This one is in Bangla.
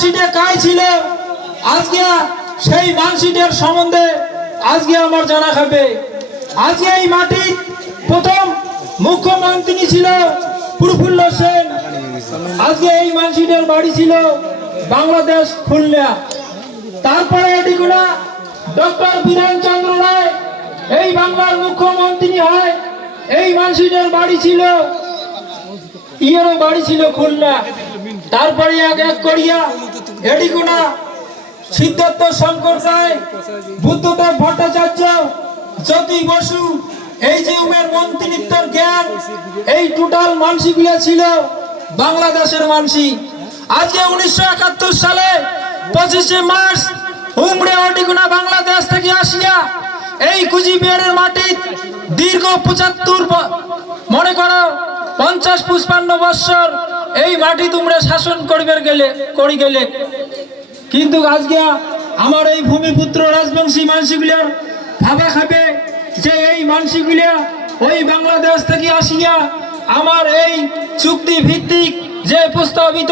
মানসিটা কাই ছিল আজকে সেই মানসিটার সম্বন্ধে আজকে আমার জানা খাবে। আজকে এই মাটির প্রথম মুখ্যমন্ত্রী ছিল প্রফুল্ল সেন। আজকে এই মানসিটার বাড়ি ছিল বাংলাদেশ খুলনা। তারপরে এটিগুলা ডক্টর বীরেন চন্দ্র রায় এই বাংলার মুখ্যমন্ত্রী হয়। এই মানসিটার বাড়ি ছিল ইয়েরও বাড়ি ছিল খুলনা। তারপরে এক এক করিয়া এটিগুলা সিদ্ধার্থ শঙ্কর রায়, বুদ্ধদেব ভট্টাচার্য, জ্যোতি বসু, এই যে উমের মন্ত্রিত্বর জ্ঞান, এই টোটাল মানসিগুলা ছিল বাংলাদেশের মানসি। আজকে 1971 সালে 25শে মার্চ উমরে অডিগুনা বাংলাদেশ থেকে আসিয়া এই কুচবিহারের মাটির দীর্ঘ 75 মনে করো 50-55 বৎসর এই মাটি তোমরা শাসন করিবার গেলে কিন্তু আজকে আমার এই ভূমিপুত্র রাজবংশী মানসিগুলার ভাবা খাবে যে এই মানসিগুলা ওই বাংলাদেশ থেকে আসিয়া আমার এই চুক্তি ভিত্তিক যে প্রস্তাবিত